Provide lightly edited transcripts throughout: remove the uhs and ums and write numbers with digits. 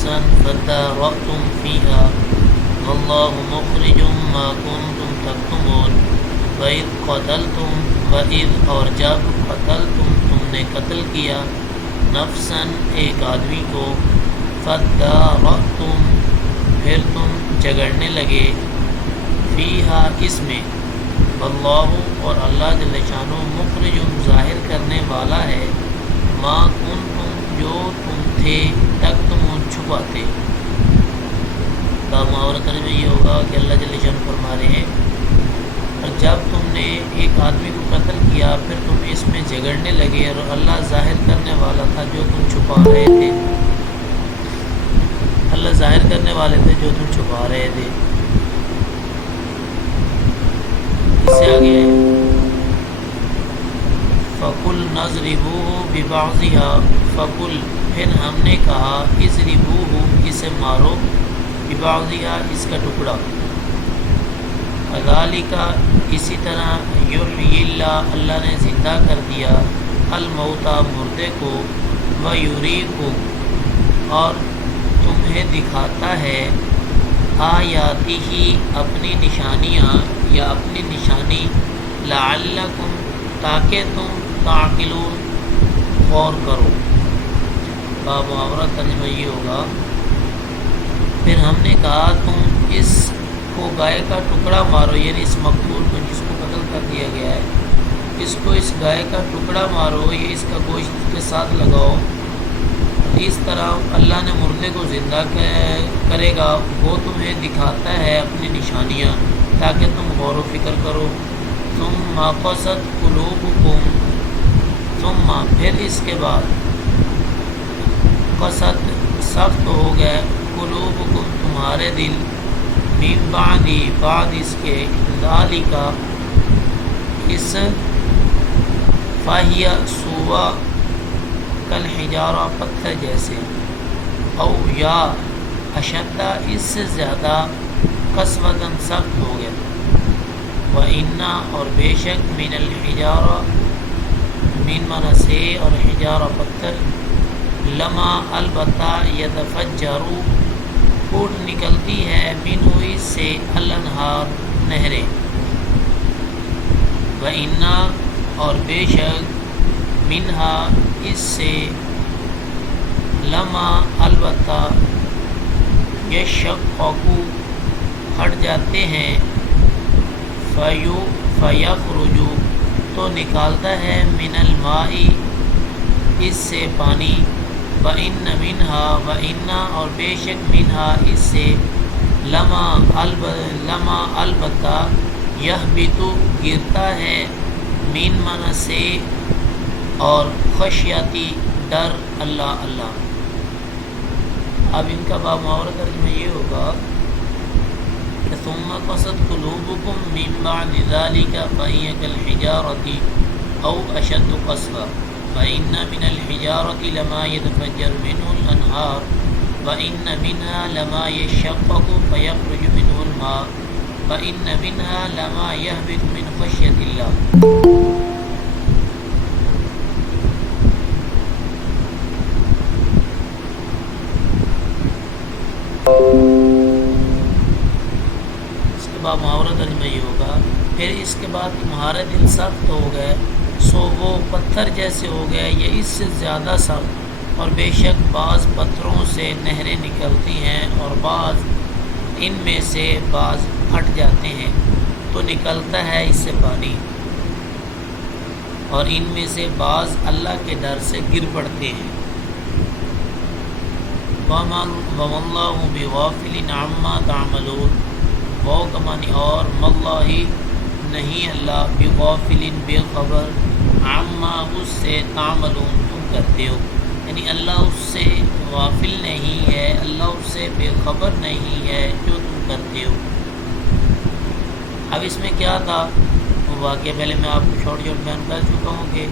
نفسا فادارأتم فيها والله مخرج ما كنتم تكتمون وَإِذْ اور جب قتلتم تم نے قتل کیا نفسا ایک آدمی کو فادارأتم پھر تم جھگڑنے لگے فیہا اس میں واللہ اور اللہ جل شانہ مخرج ظاہر کرنے والا ہے ما کنتم جو تم تھے تکتمون چھپاتے۔ محاورہ ترجمہ یہ ہوگا کہ اللہ جل شانہ فرما رہے ہیں اور جب تم نے ایک آدمی کو قتل کیا پھر تم اس میں جھگڑنے لگے اور اللہ ظاہر کرنے والا تھا جو تم چھپا رہے تھے، اللہ ظاہر کرنے والے تھے جو تم چھپا رہے تھے۔ اس سے آگے فَقُلْنَا اضْرِبُوهُ بِبَعْضِهَا فَقُلْ پھر ہم نے کہا اضربوہ اسے مارو بِبَعْضِهَا اس کا ٹکڑا كَذَلِكَ اسی طرح یحیی اللہ اللہ نے زندہ کر دیا الموتى مردے کو وَیُرِیکُم اور تمہیں دکھاتا ہے آیاتہ اپنی نشانیاں یا اپنی نشانی لعلکم تاکہ تم تعقلون غور کرو۔ محاورہ ترجمہ یہ ہوگا پھر ہم نے کہا تم اس کو گائے کا ٹکڑا مارو، یعنی اس مقتول کو جس کو قتل کر دیا گیا ہے اس کو اس گائے کا ٹکڑا مارو یا اس کا گوشت اس کے ساتھ لگاؤ، اس طرح اللہ نے مردے کو زندہ کرے گا، وہ تمہیں دکھاتا ہے اپنی نشانیاں تاکہ تم غور و فکر کرو۔ ثم قست قلوبکم ثم پھر اس کے بعد قست سخت ہو گئے قلوبکم تمہارے دل من بعد اس کے ذالک اس فاہیہ سوا کل حجارہ پتھر جیسے او یا اشدہ اس سے زیادہ قسوتاً سخت ہو گیا وَإِنَّا اور بے شک من الحجارہ من من سے اور حجارہ پتھر لما البتہ یتفجرو پھوٹ نکلتی ہے منہ اس سے الانہار نہریں وَإِنَّا اور بے شک منہا اس سے لما البتہ یشققو ہٹ جاتے ہیں فیخرج تو نکالتا ہے من الماء اس سے پانی وَإِنَّ مِنْهَا وَإِنَّا اور بے شک منہا اس سے لما البتہ یہبط گرتا ہے من من سے اور خشیتی ڈر اللہ اللہ۔ اب ان کا محاورہ ترجمہ یہ ہوگا کہ ثم قست قلوبکم من بعد ذلك فهي كالحجارة او اشد قسوة وَإِنَّ مِنَ الْحِجَارَةِ لَمَا يَتَفَجَّرُ مِنْهُ الْأَنْهَارُ وَإِنَّ مِنْهَا لَمَا يَشَّقَّقُ فَيَخْرُجُ مِنْهُ الْمَاءُ وَإِنَّ مِنْهَا لَمَا يَهْبِطُ مِنْ خَشْيَةِ اللَّهِ۔ اس کے بعد محاورہ ترجمہ یہ ہوگا پھر اس کے بعد تمہارے دل سخت ہو گئے سو وہ پتھر جیسے ہو گئے یا اس سے زیادہ سخت، اور بے شک بعض پتھروں سے نہریں نکلتی ہیں اور بعض ان میں سے بعض پھٹ جاتے ہیں تو نکلتا ہے اس سے پانی، اور ان میں سے بعض اللہ کے ڈر سے گر پڑتے ہیں۔ وَمَا اللَّهُ بِغَافِلٍ عَمَّا تَعْمَلُونَ وہ کمانی اور مَاللَّهِ نہیں اللہ بغافل بے خبر عما اس سے تعملون تم کرتے ہو، یعنی اللہ اس سے غافل نہیں ہے، اللہ اس سے بے خبر نہیں ہے جو تم کرتے ہو۔ اب اس میں کیا تھا واقعہ پہلے میں آپ کو چھوٹ بیان کر چکا ہوں کہ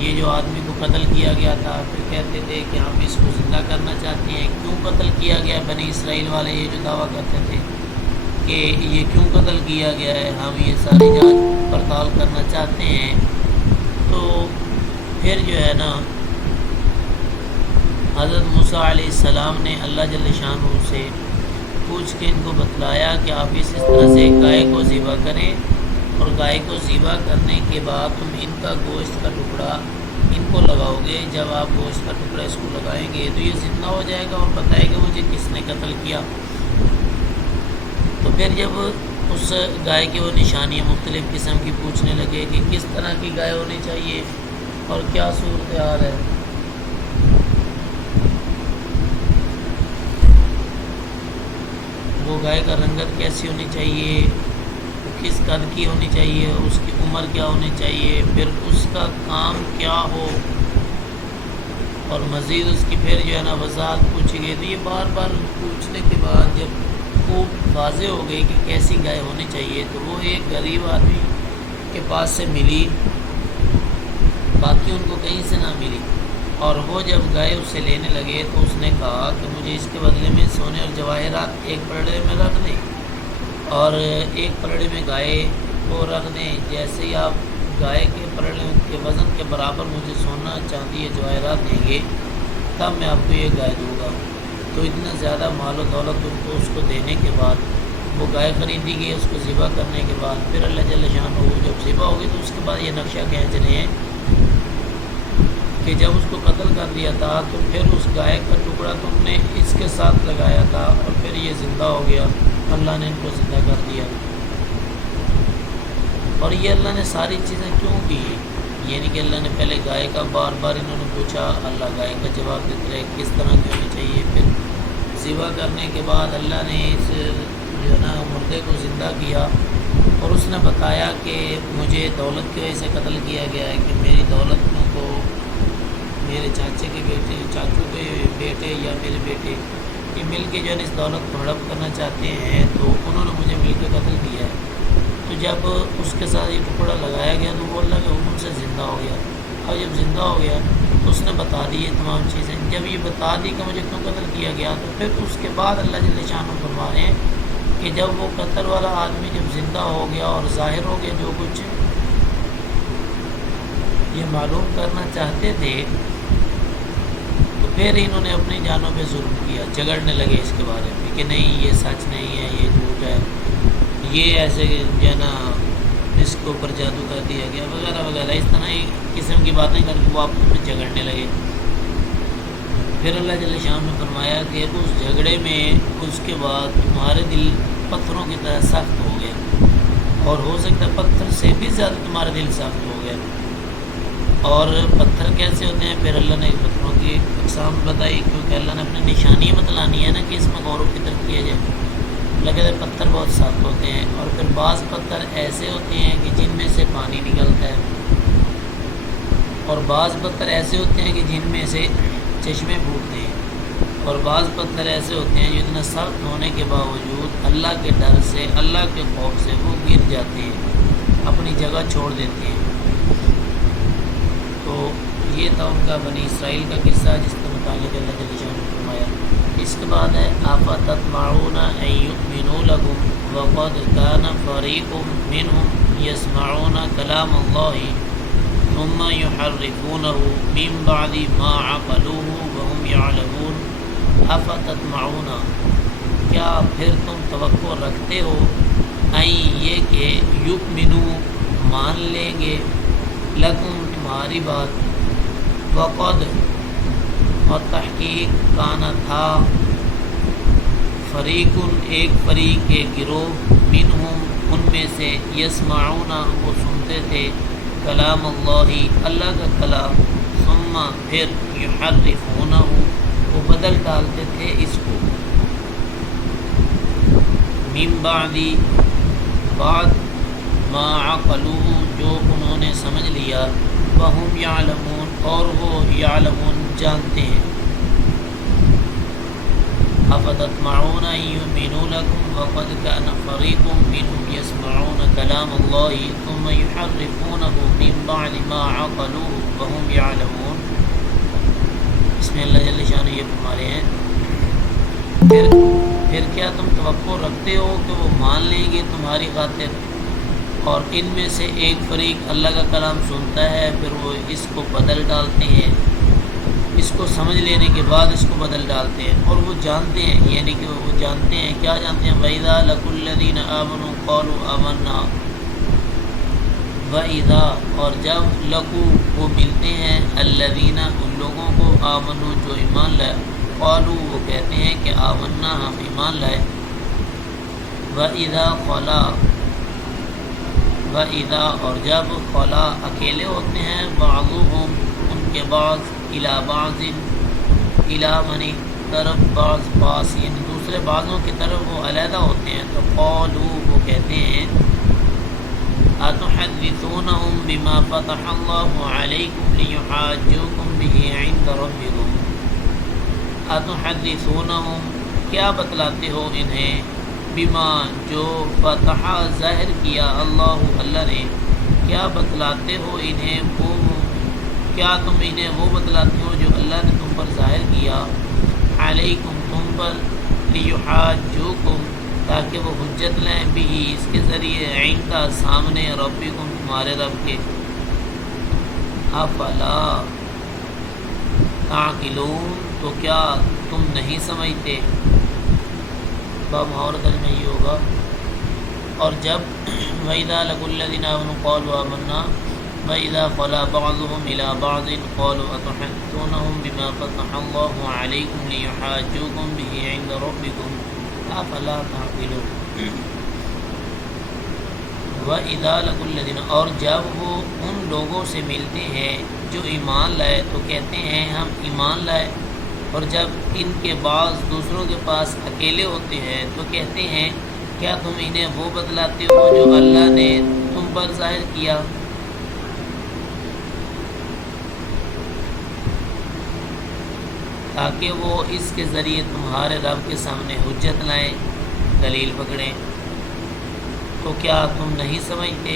یہ جو آدمی کو قتل کیا گیا تھا پھر کہتے تھے کہ ہم اس کو زندہ کرنا چاہتے ہیں، کیوں قتل کیا گیا؟ بنی اسرائیل والے یہ جو دعویٰ کرتے تھے کہ یہ کیوں قتل کیا گیا ہے، ہم یہ ساری جانچ پڑتال کرنا چاہتے ہیں۔ تو پھر جو ہے نا حضرت موسیٰ علیہ السلام نے اللہ جل شانہ سے پوچھ کے ان کو بتلایا کہ آپ اس طرح سے گائے کو ذبح کریں، اور گائے کو ذبح کرنے کے بعد تم ان کا گوشت کا ٹکڑا ان کو لگاؤ گے۔ جب آپ گوشت کا ٹکڑا اس کو لگائیں گے تو یہ زندہ ہو جائے گا اور بتائے گا مجھے کس نے قتل کیا۔ تو پھر جب اس گائے کی وہ نشانیاں مختلف قسم کی پوچھنے لگے کہ کس طرح کی گائے ہونی چاہیے اور کیا صورتحال ہے، وہ گائے کا رنگت کیسی ہونی چاہیے، کس قد کی ہونی چاہیے، اس کی عمر کیا ہونی چاہیے، پھر اس کا کام کیا ہو، اور مزید اس کی پھر جو ہے نا وضاحت پوچھی گئی۔ تو یہ بار بار پوچھنے کے بعد جب خوب واضح ہو گئی کہ کیسی گائے ہونی چاہیے، تو وہ ایک غریب آدمی کے پاس سے ملی، باقی ان کو کہیں سے نہ ملی، اور وہ جب گائے اس سے لینے لگے تو اس نے کہا کہ مجھے اس کے بدلے میں سونے اور جواہرات ایک پلڑے میں رکھ دیں، اور ایک پلڑے میں گائے کو رکھ دیں، جیسے ہی آپ گائے کے پلڑے کے وزن کے برابر مجھے سونا چاندی یا جواہرات دیں گے تب میں آپ کو یہ گائے دوں گا۔ تو اتنا زیادہ مال و دولت ان کو اس کو دینے کے بعد وہ گائے خریدی گئی۔ اس کو ذبح کرنے کے بعد پھر اللہ جل شانہ جب ذبح ہوگی تو اس کے بعد یہ نقشہ کھینچ رہے ہیں کہ جب اس کو قتل کر دیا تھا تو پھر اس گائے کا ٹکڑا تم نے اس کے ساتھ لگایا تھا اور پھر یہ زندہ ہو گیا، اللہ نے ان کو زندہ کر دیا۔ اور یہ اللہ نے ساری چیزیں کیوں کی؟ یعنی کہ اللہ نے پہلے گائے کا بار بار انہوں نے پوچھا، اللہ گائے کا جواب دیتے رہے کس طرح کی ہونی چاہیے، پھر ذبح کرنے کے بعد اللہ نے اس جو ہے نا مردے کو زندہ کیا، اور اس نے بتایا کہ مجھے دولت کی وجہ سے قتل کیا گیا ہے، کہ میری دولت کو میرے چاچے کے بیٹے، چاچو کے بیٹے یا میرے بیٹے یہ مل کے جو ہے اس دولت کو ہڑپ کرنا چاہتے ہیں، تو انہوں نے مجھے مل کے قتل کیا ہے۔ تو جب اس کے ساتھ یہ ٹکڑا لگایا گیا تو وہ اللہ کے حکم سے زندہ ہو گیا، اور جب زندہ ہو گیا تو اس نے بتا دی یہ تمام چیزیں۔ جب یہ بتا دی کہ مجھے کیوں قتل کیا گیا، تو پھر اس کے بعد اللہ جل شانہ فرما رہے ہیں کہ جب وہ قتل والا آدمی جب زندہ ہو گیا اور ظاہر ہو گیا جو کچھ یہ معلوم کرنا چاہتے تھے، تو پھر انہوں نے اپنی جانوں پہ ظلم کیا، جھگڑنے لگے اس کے بارے میں کہ نہیں یہ سچ نہیں ہے، یہ جھوٹ ہے، یہ ایسے جو ہے نا اس کے اوپر جادو کر دیا گیا وغیرہ وغیرہ، اس طرح ایک قسم کی باتیں کر کے وہ آپس میں جھگڑنے لگے۔ پھر اللہ جل شانہ نے فرمایا کہ اس جھگڑے میں اس کے بعد تمہارے دل پتھروں کی طرح سخت ہو گئے، اور ہو سکتا ہے پتھر سے بھی زیادہ تمہارا دل سخت ہو گیا۔ اور پتھر کیسے ہوتے ہیں؟ پھر اللہ نے پتھروں کی اقسام بتائی، کیونکہ اللہ نے اپنی نشانی بتلانی ہے نا کہ اس میں غور و فکر کیا جائے۔ لگے پتھر بہت سخت ہوتے ہیں، اور پھر بعض پتھر ایسے ہوتے ہیں کہ جن میں سے پانی نکلتا ہے، اور بعض پتھر ایسے ہوتے ہیں کہ جن میں سے چشمے پھوٹتے ہیں، اور بعض پتھر ایسے ہوتے ہیں جو اتنا سخت ہونے کے باوجود اللہ کے ڈر سے، اللہ کے خوف سے وہ گر جاتے ہیں، اپنی جگہ چھوڑ دیتے ہیں۔ تو یہ تھا ان کا بنی اسرائیل کا قصہ جس کے متعلق اللہ جل شانہ نے فرمایا۔ اس کے بعد ہے أَفَتَطْمَعُونَ أَن يُؤْمِنُوا لَكُمْ وَقَدْ كَانَ فَرِيقٌ مِّنْهُمْ يَسْمَعُونَ كَلَامَ اللَّهِ ثُمَّ يُحَرِّفُونَهُ مِن بَعْدِ مَا عَقَلُوهُ وَهُمْ يَعْلَمُونَ أَفَتَطْمَعُونَ کیا پھر تم توقع رکھتے ہو أَن یہ کہ يُؤْمِنُوا مان لیں گے لَكُمْ تمہاری بات، وَقَدْ اور تحقیق کانا تھا، فریقن ایک فریق ایک گروہ، منہم ان میں سے، یسمعون وہ سنتے تھے، کلام اللہ اللہ کا کلام، ثم پھر یحرفونہ وہ بدل ڈالتے تھے اس کو، من بعد ما عقلوہ جو انہوں نے سمجھ لیا، وہم یعلمون اور وہ یعلمون جانتے ہیں۔ أفتطمعون أن يؤمنوا لكم وقد كان فريق منهم يسمعون كلام الله ثم يحرفونه من بعد ما عقلوه وهم يعلمون۔ اس میں اللہ جل شانہ یہ فرما رہے ہیں پھر کیا تم توقع رکھتے ہو کہ وہ مان لیں گے تمہاری خاطر، اور ان میں سے ایک فریق اللہ کا کلام سنتا ہے پھر وہ اس کو بدل ڈالتے ہیں، اس کو سمجھ لینے کے بعد اس کو بدل ڈالتے ہیں، اور وہ جانتے ہیں، یعنی کہ وہ جانتے ہیں، کیا جانتے ہیں؟ وَإِذَا لَقُوا الَّذِينَ آمَنُوا قَالُوا آمَنَّا، وَإِذَا اور جب لقو وہ ملتے ہیں، الذین ان لوگوں کو، آمنوا جو ایمان لائے، قالوا وہ کہتے ہیں کہ آمنا ہم ایمان لائے، وَإِذَا خلا، وَإِذَا اور جب خلا اکیلے ہوتے ہیں، بعضهم ان کے بعض، الی بعض الی منی طرف، بعض یعنی دوسرے بعضوں کی طرف وہ علیحدہ ہوتے ہیں، تو قالوا وہ کہتے ہیں اتحدثونہم بما فتح اللہ علیکم لیحاجوکم بہ عند ربکم، اتحدثونہم کیا بتلاتے ہو انہیں، بما جو فتح ظاہر کیا، اللہ نے کیا بتلاتے ہو انہیں، وہ کیا تم انہیں وہ بتلاتے ہو جو اللہ نے تم پر ظاہر کیا، علیکم تم پر، لیحاجوکم تاکہ وہ حجت لیں، بھی اس کے ذریعے، عند سامنے، ربکم تمہارے رب کے، افلا تعقلون تو کیا تم نہیں سمجھتے، باب اور ترجمہ یہ ہوگا، اور جب وَإِذَا لَقُوا الَّذِينَ آمَنُوا قَالُوا آمَنَّا وَإِذَا خَلَا بَعْضُهُمْ إِلَىٰ بَعْضٍ قَالُوا أَتُحَدِّثُونَهُم بِمَا فَتَحَ اللَّهُ عَلَيْكُمْ لِيُحَاجُّوكُم بِهِ عِندَ رَبِّكُمْ أَفَلَا تَعْقِلُونَ۔ وَإِذَا لَقُوا الَّذِينَ اور جب وہ ان لوگوں سے ملتے ہیں جو ایمان لائے تو کہتے ہیں ہم ایمان لائے، اور جب ان کے بعض دوسروں کے پاس اکیلے ہوتے ہیں تو کہتے ہیں کیا تم انہیں وہ بتلاتے ہو جو اللہ نے تم پر ظاہر کیا، تاکہ وہ اس کے ذریعے تمہارے رب کے سامنے حجت لائیں، دلیل پکڑیں، تو کیا تم نہیں سمجھتے۔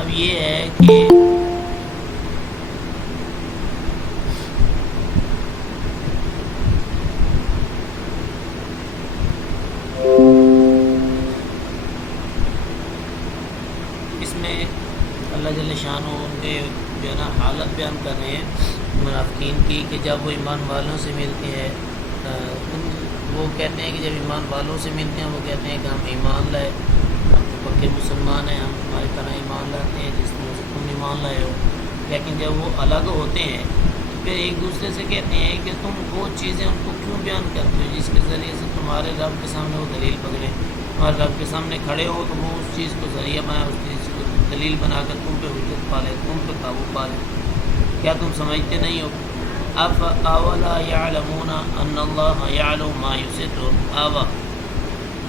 اب یہ ہے کہ اس میں اللہ جل شانہ ان کے جو ہے نا حالت بیان کر رہے ہیں منافقین کی، کہ جب وہ ایمان والوں سے ملتے ہیں، وہ کہتے ہیں کہ جب ایمان والوں سے ملتے ہیں وہ کہتے ہیں کہ ہم ایمان لائے، ہم تو پکے مسلمان ہیں، ہم تمہاری طرح ایمان لاتے ہیں جس طرح سے تم ایمان لائے ہو، لیکن جب وہ الگ ہوتے ہیں تو پھر ایک دوسرے سے کہتے ہیں کہ تم وہ چیزیں ان کو کیوں بیان کرتے ہو جس کے ذریعے سے تمہارے رب کے سامنے وہ دلیل پکڑے، تمہارے رب کے سامنے کھڑے ہو تو وہ اس چیز کو ذریعہ بنائے، اس چیز کو دلیل بنا کر تم پہ حجت پالے، تم پہ قابو پالے، کیا تم سمجھتے نہیں ہو؟ اب اولا یعلمون ان اللہ یعلم ما یسرون، اوا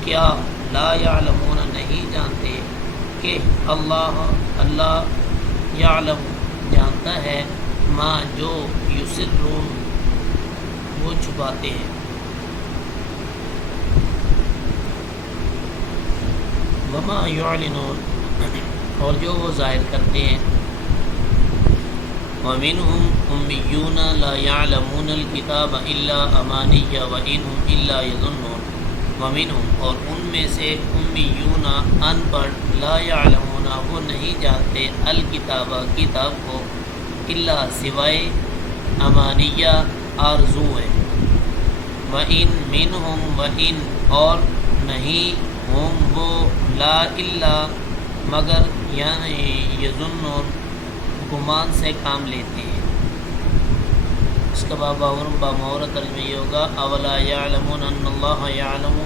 کیا، لا یعلمون نہیں جانتے کہ اللہ یعلم جانتا ہے، ما جو یسرون وہ چھپاتے ہیں، وما یعلنون اور جو وہ ظاہر کرتے ہیں، وَمِنْهُمْ أُمِّيُّونَ لَا يَعْلَمُونَ الْكِتَابَ إِلَّا أَمَانِيَّ وَإِنْهُمْ إِلَّا يَظُنُّونَ، وَمِنْهُمْ اور ان میں سے، امیون ان پڑھ، لا يعلمون وہ نہیں جانتے، الکتاب کتاب کو، الا سوائے، امانیہ آرزو ہے، وَإِن مِّنْهُمْ وَإِن اور نہیں ہم وہ، لا الا مگر، یعنی یظنون گمان سے کام لیتے ہیں۔ اس کا بامورہ ترجمہ یہ ہوگا، اولا یعلمون ان اللہ یعلم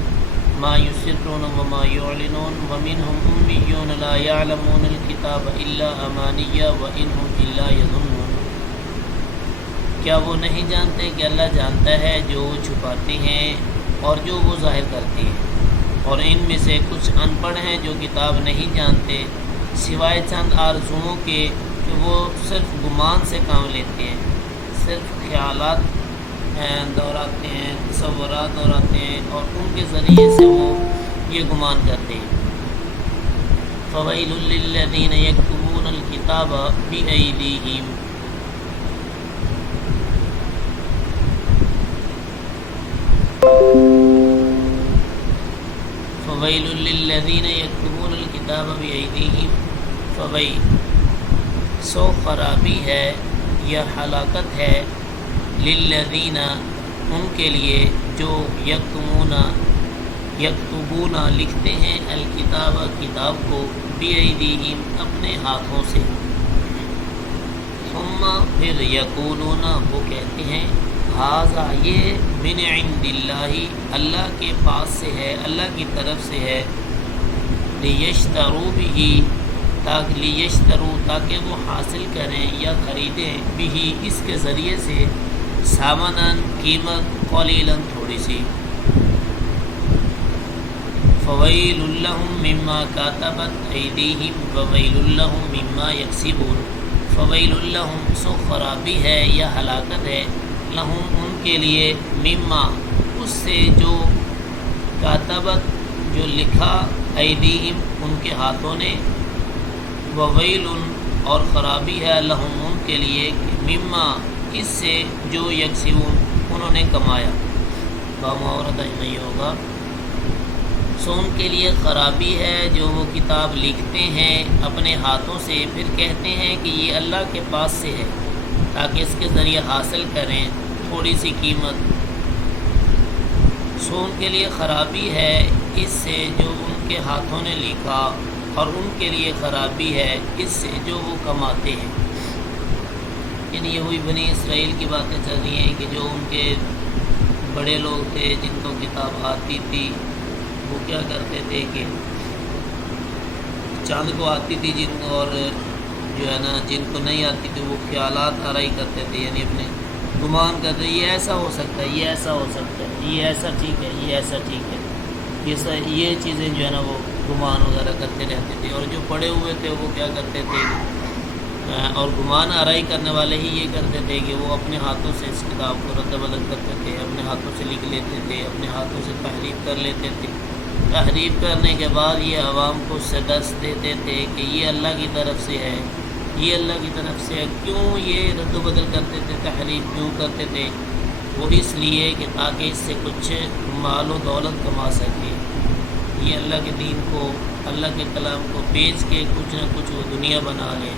ما یسرون وما یعلنون ومنہم امیون لا یعلمون الکتاب الا امانیہ وانہم الا یظنون، کیا وہ نہیں جانتے کہ اللہ جانتا ہے جو وہ چھپاتے ہیں اور جو وہ ظاہر کرتے ہیں، اور ان میں سے کچھ ان پڑھ ہیں جو کتاب نہیں جانتے سوائے چند آرزوؤں کے، کہ وہ صرف گمان سے کام لیتے ہیں، صرف خیالات دہراتے ہیں، تصورات دہراتے ہیں، اور ان کے ذریعے سے وہ یہ گمان کرتے ہیں۔ فَوَيْلٌ لِّلَّذِينَ يَكْتُبُونَ الْكِتَابَ بِأَيْدِيهِمْ، فَوَيْلٌ لِّلَّذِينَ يَكْتُبُونَ الْكِتَابَ بِأَيْدِيهِمْ، فَوَيْلٌ سو خرابی ہے، یہ ہلاکت ہے للذین ان کے لیے جو یکتبون لکھتے ہیں الکتاب کتاب کو بایدیہم اپنے ہاتھوں سے، ثم پھر یقولون وہ کہتے ہیں ھذا یہ من عند اللہ اللہ کے پاس سے ہے، اللہ کی طرف سے ہے، لیشتروا بہ تاکہ وہ حاصل کریں یا خریدیں بہ اس کے ذریعے سے ثمناً قیمت قلیلاً تھوڑی سی، فویل لہم مما کتبت ایدیہم وویل لہم مما یکسبون، فویل لہم سو خرابی ہے یا ہلاکت ہے، لہم ان کے لیے مما اس سے جو کتبت جو لکھا ایدیہم ان کے ہاتھوں نے، وویل اور خرابی ہے لہم ان کے لیے مما اس سے جو یکسبون انہوں نے کمایا، بامورد نہیں ہوگا، سو ان کے لیے خرابی ہے جو وہ کتاب لکھتے ہیں اپنے ہاتھوں سے، پھر کہتے ہیں کہ یہ اللہ کے پاس سے ہے تاکہ اس کے ذریعے حاصل کریں تھوڑی سی قیمت، سو ان کے لیے خرابی ہے اس سے جو ان کے ہاتھوں نے لکھا، اور ان کے لیے خرابی ہے اس سے جو وہ کماتے ہیں۔ یعنی یہ ہوئی بنی اسرائیل کی باتیں چل رہی ہیں کہ جو ان کے بڑے لوگ تھے جن کو کتاب آتی تھی، وہ کیا کرتے تھے کہ چاند کو آتی تھی جن کو، اور جو ہے نا جن کو نہیں آتی تھی وہ خیالات آرائی کرتے تھے، یعنی اپنے گمان کرتے یہ ایسا ہو سکتا ہے، یہ ایسا ہو سکتا ہے، یہ ایسا ٹھیک ہے، یہ ایسا ٹھیک ہے، یہ چیزیں جو ہے نا وہ گمان وغیرہ کرتے رہتے تھے، اور جو پڑے ہوئے تھے وہ کیا کرتے تھے، اور گمان آرائی کرنے والے ہی یہ کرتے تھے کہ وہ اپنے ہاتھوں سے اس کتاب کو رد بدل کرتے تھے، اپنے ہاتھوں سے لکھ لیتے تھے، اپنے ہاتھوں سے تحریف کر لیتے تھے، تحریف کرنے کے بعد یہ عوام کو شکست دیتے تھے کہ یہ اللہ کی طرف سے ہے، یہ اللہ کی طرف سے ہے۔ کیوں یہ رد و بدل کرتے تھے، تحریف کیوں کرتے تھے؟ وہ اس لیے کہ تاکہ اس سے کچھ مال و دولت کما سکے، یہ اللہ کے دین کو، اللہ کے کلام کو بیچ کے کچھ نہ کچھ وہ دنیا بنا لیں۔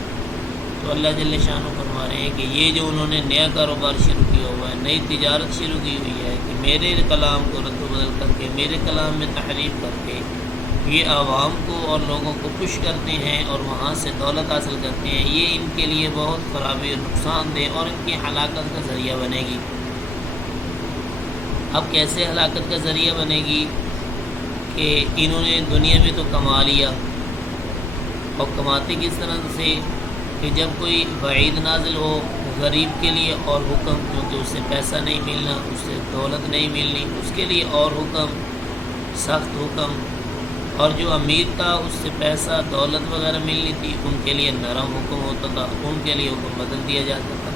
تو اللہ جل شانہ فرما رہے ہیں کہ یہ جو انہوں نے نیا کاروبار شروع کیا ہوا ہے، نئی تجارت شروع کی ہوئی ہے کہ میرے کلام کو رد و بدل کر کے، میرے کلام میں تحریف کر کے یہ عوام کو اور لوگوں کو خوش کرتے ہیں اور وہاں سے دولت حاصل کرتے ہیں، یہ ان کے لیے بہت خرابی اور نقصان دہ اور ان کی ہلاکت کا ذریعہ بنے گی۔ اب کیسے ہلاکت کا ذریعہ بنے گی کہ انہوں نے دنیا میں تو کما لیا، اور کماتے کس طرح سے کہ جب کوئی وعید نازل ہو غریب کے لیے اور حکم، کیونکہ اس سے پیسہ نہیں ملنا، اس سے دولت نہیں ملنی، اس کے لیے اور حکم، سخت حکم، اور جو امیر تھا اس سے پیسہ دولت وغیرہ ملنی تھی، ان کے لیے نرم حکم ہوتا تھا، ان کے لیے حکم بدل دیا جاتا تھا۔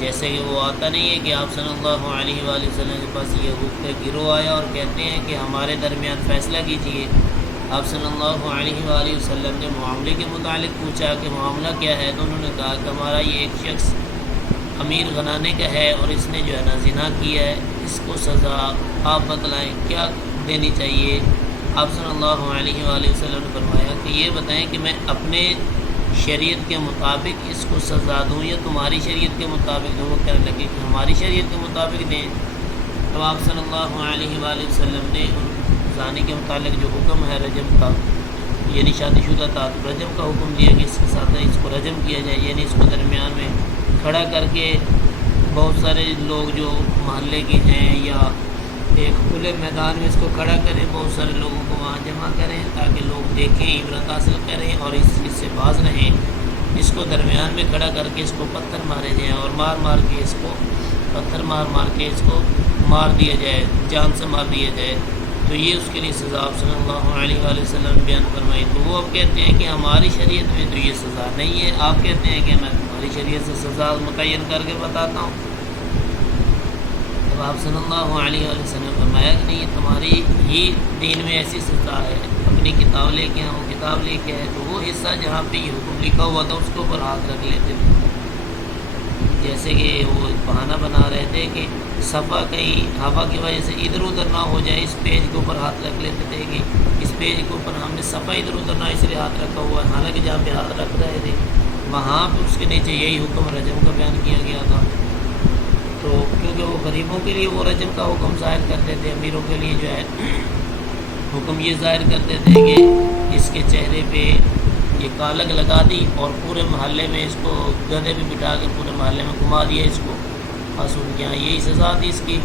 جیسے کہ وہ آتا نہیں ہے کہ آپ صلی اللہ علیہ وآلہ وسلم کے پاس یہ گروہ آیا اور کہتے ہیں کہ ہمارے درمیان فیصلہ کیجیے۔ آپ صلی اللہ علیہ وآلہ وسلم نے معاملے کے متعلق پوچھا کہ معاملہ کیا ہے، تو انہوں نے کہا کہ ہمارا یہ ایک شخص امیر گھرانے کا ہے اور اس نے جو ہے نا زنا کیا ہے، اس کو سزا آپ بتلائیں کیا دینی چاہیے۔ آپ صلی اللہ علیہ وآلہ وسلم نے فرمایا کہ یہ بتائیں کہ میں اپنے شریعت کے مطابق اس کو سزا دوں یا تمہاری شریعت کے مطابق دوں؟ وہ کہنے لگے کہ ہماری شریعت کے مطابق دیں۔ تو آپ صلی اللہ علیہ وآلہ وسلم نے زانی کے متعلق جو حکم ہے رجم کا، یعنی شادی شدہ تھا، تو رجم کا حکم دیا کہ اس کے ساتھ اس کو رجم کیا جائے، یعنی اس کو درمیان میں کھڑا کر کے بہت سارے لوگ جو محلے کے ہیں یا ایک کھلے میدان میں اس کو کھڑا کریں، بہت سارے لوگوں کو وہاں جمع کریں تاکہ لوگ دیکھیں، عبرت حاصل کریں اور اس چیز سے باز رہیں۔ اس کو درمیان میں کھڑا کر کے اس کو پتھر مارے جائیں، اور مار کے اس کو پتھر مار کے اس کو مار دیا جائے، جان سے مار دیا جائے، تو یہ اس کے لیے سزا آپ صلی اللہ علیہ وآلہ وسلم نے بیان فرمائی۔ تو وہ اب کہتے ہیں کہ ہماری شریعت میں تو یہ سزا نہیں ہے، آپ کہتے ہیں کہ میں تمہاری شریعت سے سزا متعین کر کے بتاتا ہوں۔ آپ صلی اللہ علیہ وآلہ وسلم نے فرمایا کہ نہیں، یہ تمہاری ہی دین میں ایسی سزا ہے، اپنی کتاب لے کے آؤ، کتاب لے کے آئے تو وہ حصہ جہاں پہ یہ حکم لکھا ہوا تھا اس کے اوپر ہاتھ رکھ لیتے تھے، جیسے کہ وہ بہانہ بنا رہے تھے کہ صفحہ کہیں ہوا کی وجہ سے ادھر ادھر نہ ہو جائے، اس پیج کے اوپر ہاتھ رکھ لیتے تھے کہ اس پیج کے اوپر ہم نے صفحہ ادھر ادھر نہ اس لیے ہاتھ رکھا ہوا ہے، حالانکہ جہاں پہ ہاتھ رکھ رہے تھے وہاں پہ اس کے نیچے یہی حکم رجم کا بیان کیا گیا تھا۔ تو کیونکہ وہ غریبوں کے لیے وہ رجم کا حکم ظاہر کرتے تھے، امیروں کے لیے جو ہے حکم یہ ظاہر کرتے تھے کہ اس کے چہرے پہ یہ کالگ لگا دی اور پورے محلے میں اس کو گدھے پہ بٹھا کے پورے محلے میں گھما دیا اس کو، بس ان کے یہاں یہی سزا تھی اس کی۔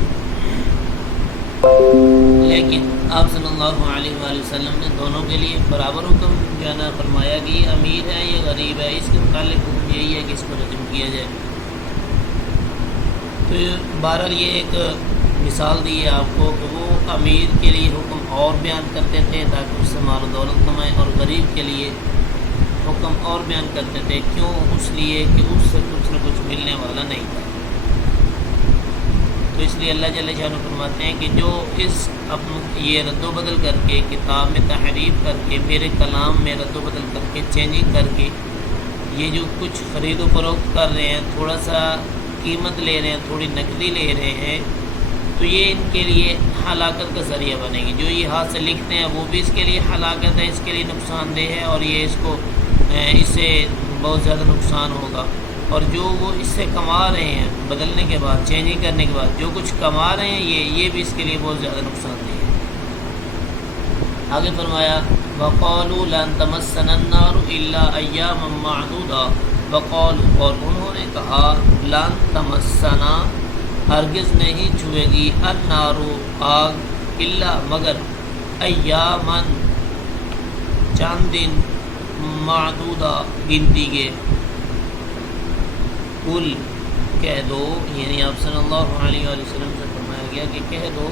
لیکن آپ صلی اللہ علیہ وآلہ وسلم نے دونوں کے لیے برابر حکم جو ہے نا فرمایا کہ یہ امیر ہے یہ غریب ہے، اس کے متعلق حکم یہی ہے کہ اس کو رجم کیا جائے۔ تو بہرحال یہ ایک مثال دی ہے آپ کو کہ وہ امیر کے لیے حکم اور بیان کرتے تھے تاکہ اس سے مال و دولت کمائیں، اور غریب کے لیے حکم اور بیان کرتے تھے، کیوں؟ اس لیے کہ اس سے کچھ نہ کچھ ملنے والا نہیں تھا۔ تو اس لیے اللہ جل شانہ فرماتے ہیں کہ جو اس یہ رد و بدل کر کے، کتاب میں تحریف کر کے، میرے کلام میں رد و بدل کر کے، چینجنگ کر کے یہ جو کچھ خرید و فروخت کر رہے ہیں، تھوڑا سا قیمت لے رہے ہیں، تھوڑی نقدی لے رہے ہیں، تو یہ ان کے لیے ہلاکت کا ذریعہ بنے گی۔ جو یہ ہاتھ سے لکھتے ہیں وہ بھی اس کے لیے ہلاکت ہے، اس کے لیے نقصان دہ ہے، اور یہ اس سے بہت زیادہ نقصان ہوگا۔ اور جو وہ اس سے کما رہے ہیں بدلنے کے بعد، چینجنگ کرنے کے بعد جو کچھ کما رہے ہیں یہ بھی اس کے لیے بہت زیادہ نقصان دہ ہے۔ آگے فرمایا وَقَالُوا لَن تَمَسَّنَا النَّارُ إِلَّا أَيَّامًا مَّعْدُودًا، وَقَالُوا اور انہوں نے کہا لَن تَمَسَّنَا ہرگز نہیں چھوئے گی النار آگ الا مگر ایامن چند دن معدودہ گنتی کے، قل کہہ دو، یعنی آپ صلی اللہ علیہ وآلہ وسلم سے فرمایا گیا کہ کہہ دو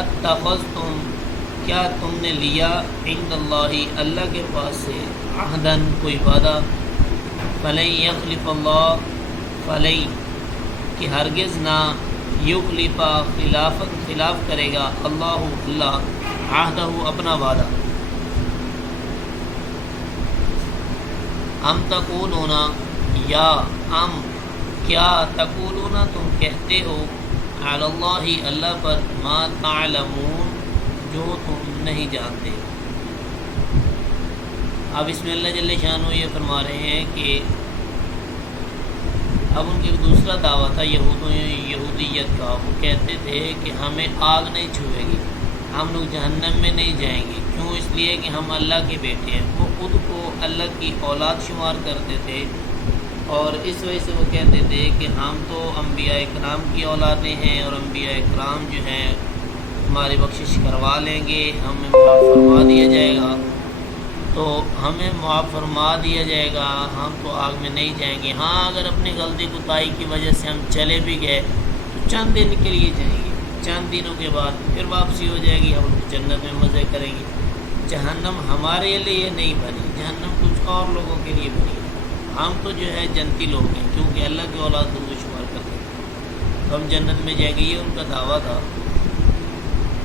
اتخذتم کیا تم نے لیا عند اللہ اللہ کے پاس سے عہدن کوئی وعدہ، فلن یخلف اللہ فلن کہ ہرگز نہ یخلفا خلاف کرے گا اللہ عہدہ اپنا وعدہ۔ ام تقولون یا ام کیا تقولون تم کہتے ہو علی اللہ اللہ پر ما تعلمون جو تم نہیں جانتے۔ اب اس میں اللہ جل شانہ یہ فرما رہے ہیں کہ اب ان کے دوسرا دعویٰ تھا یہودیت کا، وہ کہتے تھے کہ ہمیں آگ نہیں چھوئے گی، ہم لوگ جہنم میں نہیں جائیں گے، کیوں؟ اس لیے کہ ہم اللہ کے بیٹے ہیں۔ وہ خود کو اللہ کی اولاد شمار کرتے تھے، اور اس وجہ سے وہ کہتے تھے کہ ہم تو انبیاء اکرام کی اولادیں ہیں، اور انبیاء اکرام جو ہیں ہماری بخشش کروا لیں گے، ہمیں معاف فرما دیا جائے گا، تو ہمیں معاف فرما دیا جائے گا، ہم تو آگ میں نہیں جائیں گے۔ ہاں اگر اپنی غلطی کوتاہی کی وجہ سے ہم چلے بھی گئے تو چند دن کے لیے جائیں گے، چند دنوں کے بعد پھر واپسی ہو جائے گی، ہم جنت میں مزے کریں گے۔ جہنم ہمارے لیے نہیں بنی، جہنم کچھ اور لوگوں کے لیے بنی، ہم تو جو ہے جنتی لوگ ہیں، کیونکہ اللہ کی اولاد کو شمار کرتے ہیں، تو ہم جنت میں جائیں گے، یہ ان کا دعویٰ تھا۔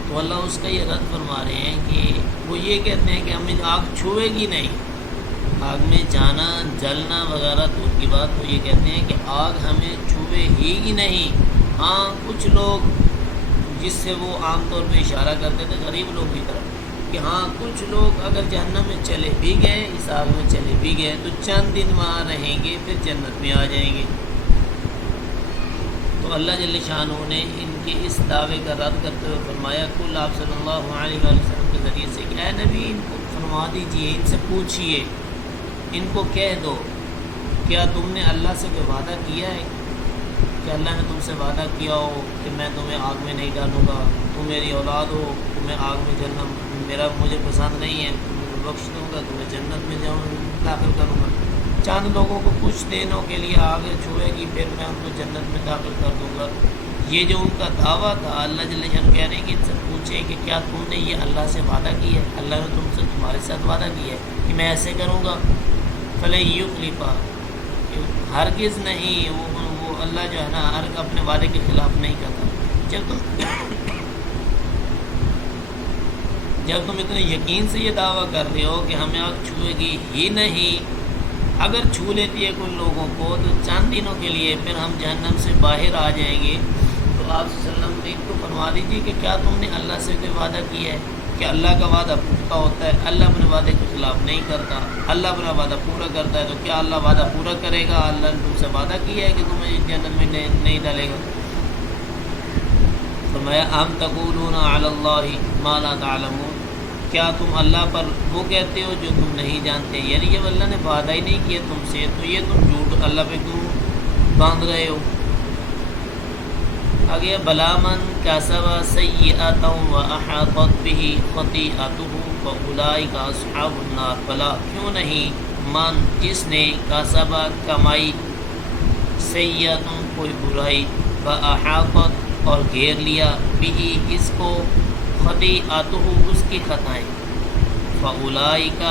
تو اللہ اس کا یہ رد فرما رہے ہیں کہ وہ یہ کہتے ہیں کہ ہمیں آگ چھوئے گی نہیں، آگ میں جانا جلنا وغیرہ تو کی بات، وہ یہ کہتے ہیں کہ آگ ہمیں چھوئے ہی نہیں۔ ہاں کچھ لوگ جس سے وہ عام طور پہ اشارہ کرتے تھے غریب لوگ کی طرف، کہ ہاں کچھ لوگ اگر جہنم میں چلے بھی گئے، اس آگ میں چلے بھی گئے تو چند دن وہاں رہیں گے، پھر جنت میں آ جائیں گے۔ تو اللہ جل شانہ نے ان کے اس دعوے کا رد کرتے ہوئے فرمایا کل آپ صلی اللہ علیہ وآلہ وسلم کے ذریعے سے کہ اے نبی ان کو فرما دیجئے، ان سے پوچھئے، ان کو کہہ دو کیا تم نے اللہ سے کوئی وعدہ کیا ہے کہ اللہ نے تم سے وعدہ کیا ہو کہ میں تمہیں آگ میں نہیں ڈالوں گا، تم میری اولاد ہو، تمہیں آگ میں جنم میرا مجھے پسند نہیں ہے، تمہیں بخش دوں گا، تمہیں جنت میں داخل کروں گا۔ چند لوگوں کو کچھ دنوں کے لیے آگے چھوئے گی، پھر میں ان کو جنت میں داخل کر دوں گا۔ یہ جو ان کا دعویٰ تھا، اللہ جل شانہ کہہ رہے ہیں کہ ان سے پوچھیں کہ کیا تم نے یہ اللہ سے وعدہ کیا ہے، اللہ نے تمہارے ساتھ وعدہ کیا ہے کہ میں ایسے کروں گا، فلن یخلفا ہرگز نہیں، وہ اللہ جو ہے نا اپنے وعدے کے خلاف نہیں کرتا۔ جب تم اتنے یقین سے یہ دعویٰ کر رہے ہو کہ ہمیں آگ چھوئے گی ہی نہیں، اگر چھو لیتی ہے کن لوگوں کو تو چند دنوں کے لیے پھر ہم جہنم سے باہر آ جائیں گے، تو آپ صلی اللہ علیہ وسلم نے ان کو فرما دیجیے کہ کیا تم نے اللہ سے کوئی وعدہ کیا ہے کہ اللہ کا وعدہ پختہ ہوتا ہے، اللہ اپنے وعدے کے خلاف نہیں کرتا، اللہ اپنا وعدہ پورا کرتا ہے، تو کیا اللہ وعدہ پورا کرے گا؟ اللہ نے تم سے وعدہ کیا ہے کہ تمہیں جنت میں نہیں ڈالے گا۔ فرمایا ام تقولون علی اللہ ما لا تعلمون، کیا تم اللہ پر وہ کہتے ہو جو تم نہیں جانتے، یعنی جب اللہ نے وعدہ ہی نہیں کیا تم سے تو یہ تم جھوٹ اللہ پہ کیوں باندھ رہے ہو؟ آگے بلا من کسب سیئۃ واحاطت به خطیئته فاولئک اصحاب النار، بلا کیوں نہیں، من جس نے کسب کمائی، سیئۃ کوئی برائی، واحاطت اور گھیر لیا، به اس کو، خطیئته اس کی خطائیں، فاولئک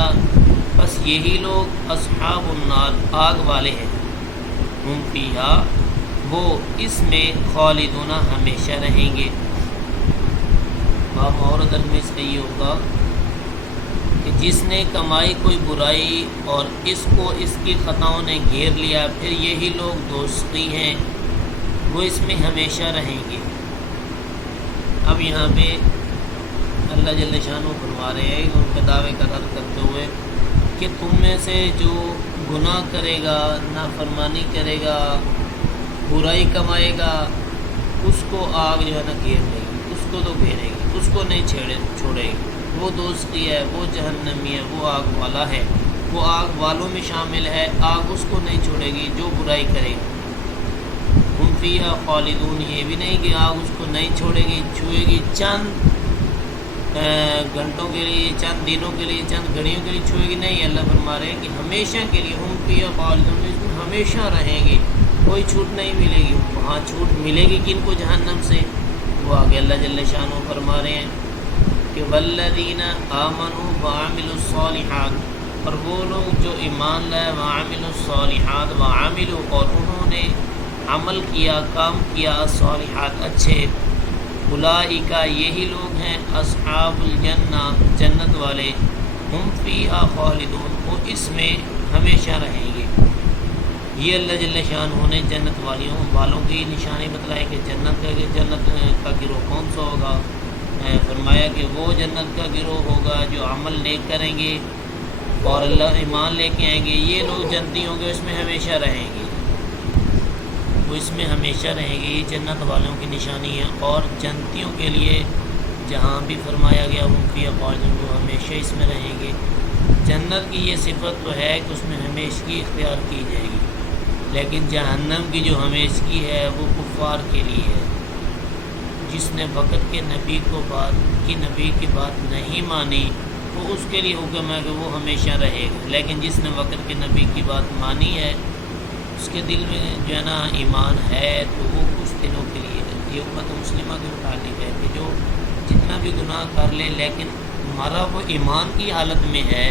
بس یہی لوگ، اصحاب النار آگ والے ہیں، ہم فیہا وہ اس میں خالدون ہمیشہ رہیں گے۔ اور ادھر میں اس کا یہ ہوگا کہ جس نے کمائی کوئی برائی اور اس کو اس کی خطاؤں نے گھیر لیا، پھر یہی لوگ دوستی ہیں، وہ اس میں ہمیشہ رہیں گے۔ اب یہاں پہ اللہ جل شانہ فرما رہے ہیں ان کے دعوے کا رد کرتے ہوئے کہ تم میں سے جو گناہ کرے گا، نافرمانی کرے گا، برائی کمائے گا، اس کو آگ جو ہے نا گھیر لے گی، اس کو تو گھیرے گی، اس کو نہیں چھوڑے گی، وہ دوستی ہے، وہ جہنمی ہے، وہ آگ والا ہے، وہ آگ والوں میں شامل ہے، آگ اس کو نہیں چھوڑے گی جو برائی کرے گی۔ ہم فیہا خالدون، یہ بھی نہیں کہ آگ اس کو نہیں چھوڑے گی، چھوئے گی چند گھنٹوں کے لیے، چند دنوں کے لیے، چند گھڑیوں کے لیے چھوئے گی، نہیں، اللہ فرما رہے ہیں کہ ہمیشہ کے لیے، ہم فیہا خالدون، اس میں ہمیشہ رہیں گے، کوئی چھوٹ نہیں ملے گی۔ وہاں چھوٹ ملے گی کن کو؟ جہنم سے۔ وہ آگے اللہ جل شانہ فرما رہے ہیں کہ والذین آمنوا وعملوا الصالحات، اور وہ لوگ جو ایمان لائے، وعملوا الصالحات، وعملوا اور انہوں نے عمل کیا، کام کیا، الصالحات اچھے، اولئک یہی لوگ ہیں، اصحاب الجنہ جنت والے، ہم فیہا خالدون وہ اس میں ہمیشہ رہیں گے۔ یہ اللہ جل شانہ نے جنت والوں کی نشانی بتلائی کہ جنت کا گروہ کون سا ہوگا۔ فرمایا کہ وہ جنت کا گروہ ہوگا جو عمل نیک کریں گے اور اللہ ایمان لے کے آئیں گے، یہ لوگ جنتی ہوں گے، اس میں ہمیشہ رہیں گے، وہ اس میں ہمیشہ رہیں گے۔ یہ جنت والوں کی نشانی ہے، اور جنتیوں کے لیے جہاں بھی فرمایا گیا ہم فیہا خالدون وہ ہمیشہ اس میں رہیں گے۔ جنت کی یہ صفت تو ہے کہ اس میں ہمیشگی اختیار کی جائے گی، لیکن جہنم کی جو ہمیشگی ہے وہ کفار کے لیے ہے۔ جس نے وقت کے نبی کی بات نہیں مانی، وہ اس کے لیے حکم ہے کہ وہ ہمیشہ رہے گا، لیکن جس نے وقت کے نبی کی بات مانی ہے، اس کے دل میں جو ہے نا ایمان ہے، تو وہ کچھ دنوں کے لیے ہے۔ یہ امت مسلمہ کے متعلق ہے کہ جو جتنا بھی گناہ کر لے لیکن ہمارا وہ ایمان کی حالت میں ہے،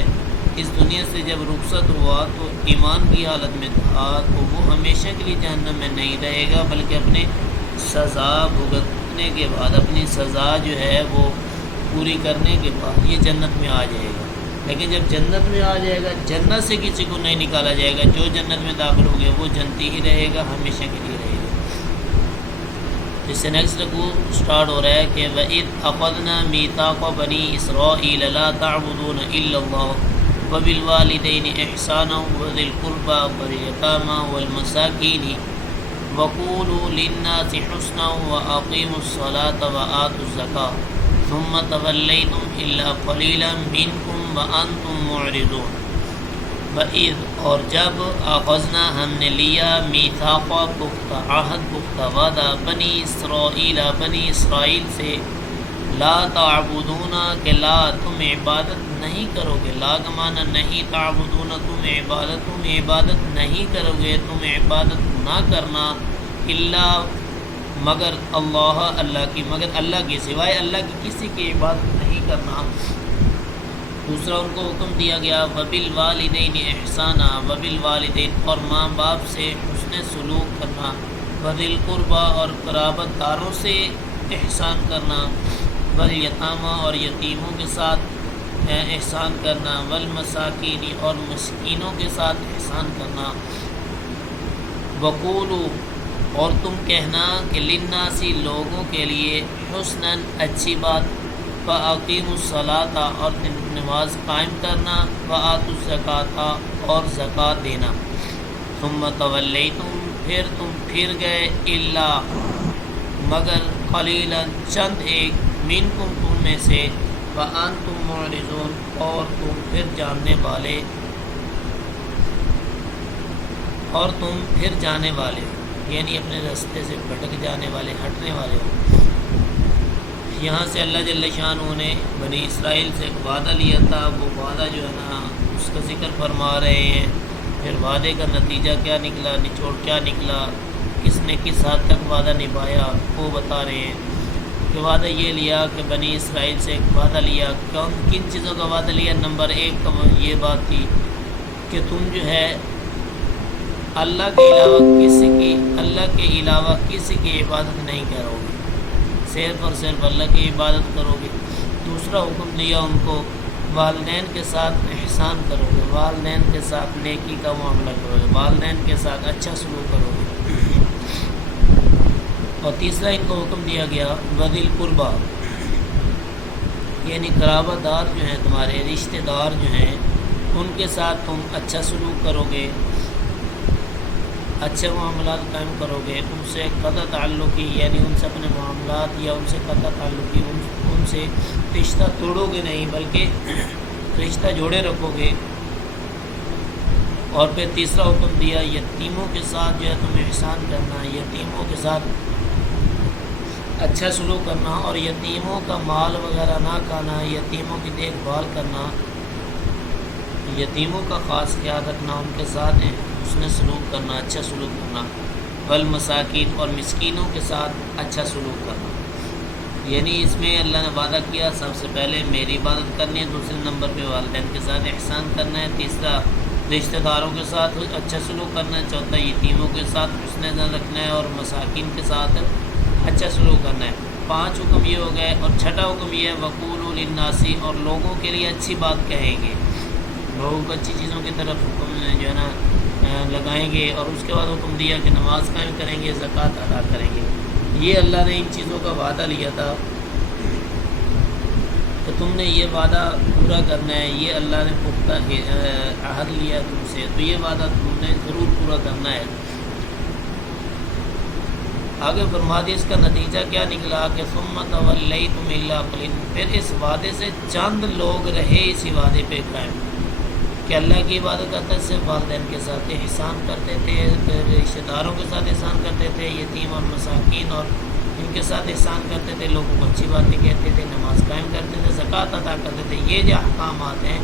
اس دنیا سے جب رخصت ہوا تو ایمان کی حالت میں تھا، تو وہ ہمیشہ کے لیے جہنم میں نہیں رہے گا، بلکہ اپنے سزا بھگتنے کے بعد، اپنی سزا جو ہے وہ پوری کرنے کے بعد یہ جنت میں آ جائے گا۔ لیکن جب جنت میں آ جائے گا، جنت سے کسی کو نہیں نکالا جائے گا، جو جنت میں داخل ہو گیا وہ جنتی ہی رہے گا، ہمیشہ کے لیے رہے گا۔ اس سے نیکسٹ رکوع سٹارٹ ہو رہا ہے کہ وَإِذْ أَخَذْنَا مِيثَاقَ بَنِي إِسْرَائِيلَ لَا تَعْبُدُونَ إِلَّا اللَّهَ وَبِالْوَالِدَيْنِ إِحْسَانًا وَذِي الْقُرْبَى وَالْيَتَامَى وَالْمَسَاكِينِ وَقُولُوا لِلنَّاسِ حُسْنًا وَأَقِيمُوا الصَّلَاةَ وَآتُوا الزَّكَاةَ ثُمَّ تَوَلَّيْتُمْ إِلَّا قَلِيلًا مِّنكُمْ وَأَنتُم مُّعْرِضُونَ۔ وَإِذْ اور جب اخذنا ہم نے لیا، میثاق پختہ عہد، پختہ وعدہ، بنی اسرائیل سے، لا تعبدون کہ لا تم عبادت نہیں کرو گے، لا کا معنی نہیں، تعبدون تم عبادت نہیں کرو گے، تم عبادت نہ کرنا، الا مگر اللہ کی، مگر اللہ کے سوائے اللہ کی کسی کی عبادت نہیں کرنا۔ دوسرا ان کو حکم دیا گیا وبالوالدین احسانا، وبالوالدین اور ماں باپ سے حسن سلوک کرنا، وذی القربى اور قرابت داروں سے احسان کرنا، والیتامى اور یتیموں کے ساتھ احسان کرنا، والمساکین اور مسکینوں کے ساتھ احسان کرنا، وقولوا اور تم کہنا کہ للناس لوگوں کے لیے حسناً اچھی بات، فَأَقِیمُوا الصَّلَاةَ اور نماز قائم کرنا، وَآتُوا الزَّکَاةَ اور زکوٰۃ دینا، ثُمَّ تَوَلَّیْتُمْ پھر تم پھر گئے، اِلَّا مگر قلیلا چند ایک، منکم تم میں سے، وَأَنْتُمْ مُعْرِضُونَ اور تم پھر جانے والے یعنی اپنے راستے سے بھٹک جانے والے، ہٹنے والے ہو۔ یہاں سے اللہ جل شانہ نے بنی اسرائیل سے ایک وعدہ لیا تھا، وہ وعدہ جو ہے نا اس کا ذکر فرما رہے ہیں، پھر وعدے کا نتیجہ کیا نکلا، نچوڑ کیا نکلا، کس نے کس حد تک وعدہ نبھایا، وہ بتا رہے ہیں کہ وعدہ یہ لیا کہ بنی اسرائیل سے ایک وعدہ لیا، کن چیزوں کا وعدہ لیا؟ نمبر 1 کا یہ بات تھی کہ تم جو ہے اللہ کے علاوہ کسی کی عبادت نہیں کرو گے، صرف اور صرف اللہ کی عبادت کرو گے۔ دوسرا حکم دیا ان کو والدین کے ساتھ احسان کرو گے، والدین کے ساتھ نیکی کا معاملہ کرو گے، والدین کے ساتھ اچھا سلوک کرو گے۔ اور تیسرا ان کو حکم دیا گیا وذی القربیٰ یعنی قرابت دار جو ہیں، تمہارے رشتہ دار جو ہیں، ان کے ساتھ تم اچھا سلوک کرو گے، اچھے معاملات قائم کرو گے، ان سے قطع تعلقی یعنی ان سے اپنے معاملات یا ان سے قطع تعلقی ان سے رشتہ توڑو گے نہیں بلکہ رشتہ جوڑے رکھو گے۔ اور پھر تیسرا حکم دیا یتیموں کے ساتھ جو ہے تمہیں احسان کرنا، یتیموں کے ساتھ اچھا سلوک کرنا، اور یتیموں کا مال وغیرہ نہ کھانا، یتیموں کی دیکھ بھال کرنا، یتیموں کا خاص خیال رکھنا، ان کے ساتھ حسن سلوک کرنا، اچھا سلوک کرنا، والمساکین اور مسکینوں کے ساتھ اچھا سلوک کرنا۔ یعنی اس میں اللہ نے وعدہ کیا سب سے پہلے میری عبادت کرنی ہے، دوسرے نمبر پہ والدین کے ساتھ احسان کرنا ہے، تیسرا رشتہ داروں کے ساتھ اچھا سلوک کرنا ہے، چوتھا یتیموں کے ساتھ حسن ظن رکھنا ہے، اور مساکین کے ساتھ اچھا سلوک کرنا ہے۔ 5 حکم یہ ہو گئے، اور چھٹا حکم یہ ہے وقولوا للناس اور لوگوں کے لیے اچھی بات کہیں گے، لوگوں کو اچھی چیزوں کی طرف حکم جو ہے نا لگائیں گے، اور اس کے بعد حکم دیا کہ نماز قائم کریں گے، زکوٰۃ ادا کریں گے۔ یہ اللہ نے ان چیزوں کا وعدہ لیا تھا کہ تم نے یہ وعدہ پورا کرنا ہے، یہ اللہ نے پختہ عہد لیا تم سے، تو یہ وعدہ تم نے ضرور پورا کرنا ہے۔ آگے فرما دیا اس کا نتیجہ کیا نکلا کہ ثم تولیتم الا قلیلا، پھر اس وعدے سے چند لوگ رہے اسی وعدے پہ قائم کہ اللہ کی عبادت کرتے تھے، والدین کے ساتھ احسان کرتے تھے، رشتہ داروں کے ساتھ احسان کرتے تھے، یتیم اور مساکین اور ان کے ساتھ احسان کرتے تھے، لوگوں کو اچھی باتیں کہتے تھے، نماز قائم کرتے تھے، زکوٰۃ ادا کرتے تھے۔ یہ جو احکامات ہیں،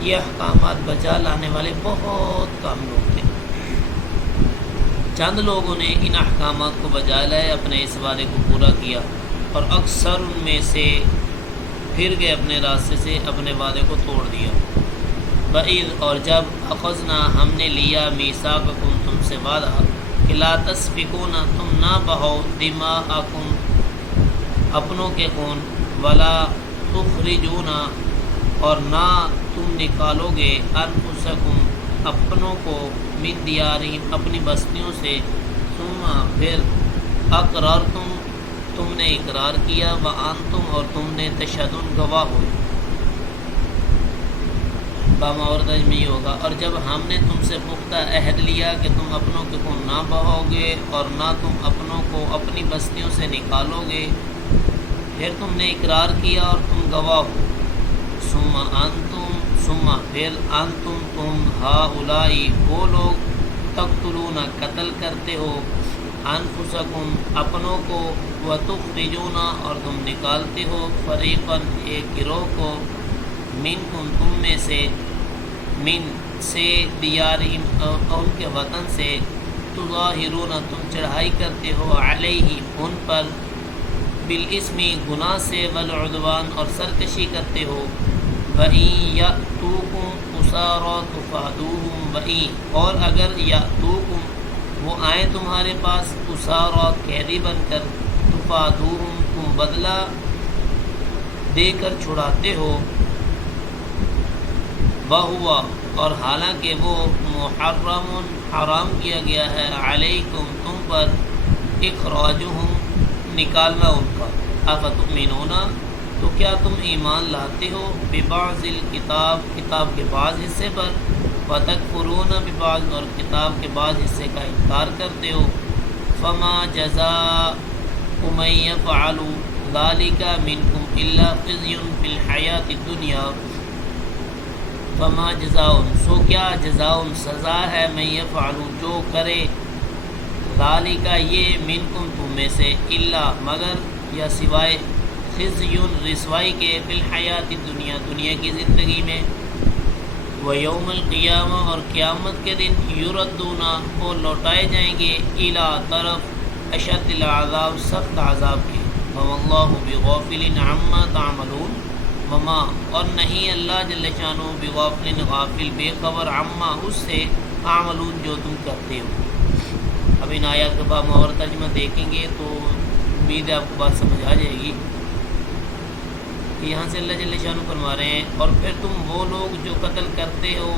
یہ احکامات بجا لانے والے بہت کم لوگ تھے۔ چند لوگوں نے ان احکامات کو بجا لائے، اپنے اس وعدے کو پورا کیا، اور اکثر ان میں سے پھر گئے اپنے راستے سے، اپنے وعدے کو توڑ دیا۔ وَإِذْ اور جب اخذنا ہم نے لیا میثاقکم تم سے وعدہ کہ لا تسفکون تم نہ بہو دماءکم اپنوں کے خون، ولا تخرجون اور نہ تم نکالو گے انفسکم اپنوں کو من دیارہم اپنی بستیوں سے، ثم پھر اقررتم تم نے اقرار کیا، وانتم اور تم نے تشہدون گواہ ہوئے۔ باماوردج میں یہ ہوگا اور جب ہم نے تم سے پختہ عہد لیا کہ تم اپنوں کے خون نہ بہو گے اور نہ تم اپنوں کو اپنی بستیوں سے نکالو گے، پھر تم نے اقرار کیا اور تم گواہ ہو، ثم پھر انتم تم ہؤلاء وہ لوگ تقتلون قتل کرتے ہو انفسکم اپنوں کو، وتخرجون اور تم نکالتے ہو فریقا ایک گروہ کو، منکم تم میں سے، من سے دیارہم ان کے وطن سے، تظاہرون تم چڑھائی کرتے ہو علیہ ان پر، بالاسم گناہ سے، والعدوان اور سرکشی کرتے ہو، وَإِن يَأْتُوكُمْ أُسَارَىٰ تُفَادُوهُمْ وَإِن اور اگر یأتوکم وہ آئیں تمہارے پاس، اسارا قیدی بن کر، تفادوہم تم بدلہ دے کر چھڑاتے ہو، وہوا اور حالانکہ وہ محرم حرام کیا گیا ہے، علیکم تم پر، اخراجہم نکالنا ان کا، افتؤمنون تو کیا تم ایمان لاتے ہو ببعض الکتاب، کتاب کے بعض حصے پر، وتکفرون ببعض، اور کتاب کے بعض حصے کا انکار کرتے ہو؟ فما جزاء من یفعل ذلک منکم الا خزی فی الحیاۃ الدنیا، فما جزاء، سو کیا جزاء سزا ہے، من یفعل جو کرے، ذالک یہ، منکم تم میں سے، الا مگر یا سوائے، خزی رسوائی کے، فی الحیات الدنیا دنیا کی زندگی میں، ویوم القیامہ اور قیامت کے دن، یردون وہ لوٹائے جائیں گے، الی طرف، اشد العذاب سخت عذاب کے، وما اللہ بغافل عما تعملون، وما اور نہیں اللہ جل شانہ بغافل غافل بے خبر، عما اس سے، تعملون جو تم کرتے ہو۔ اب ان آیات کا باب اور ترجمہ دیکھیں گے تو امید ہے آپ کو بات سمجھ آ جائے گی کہ یہاں سے اللہ جل شانہ فرما رہے ہیں اور پھر تم وہ لوگ جو قتل کرتے ہو،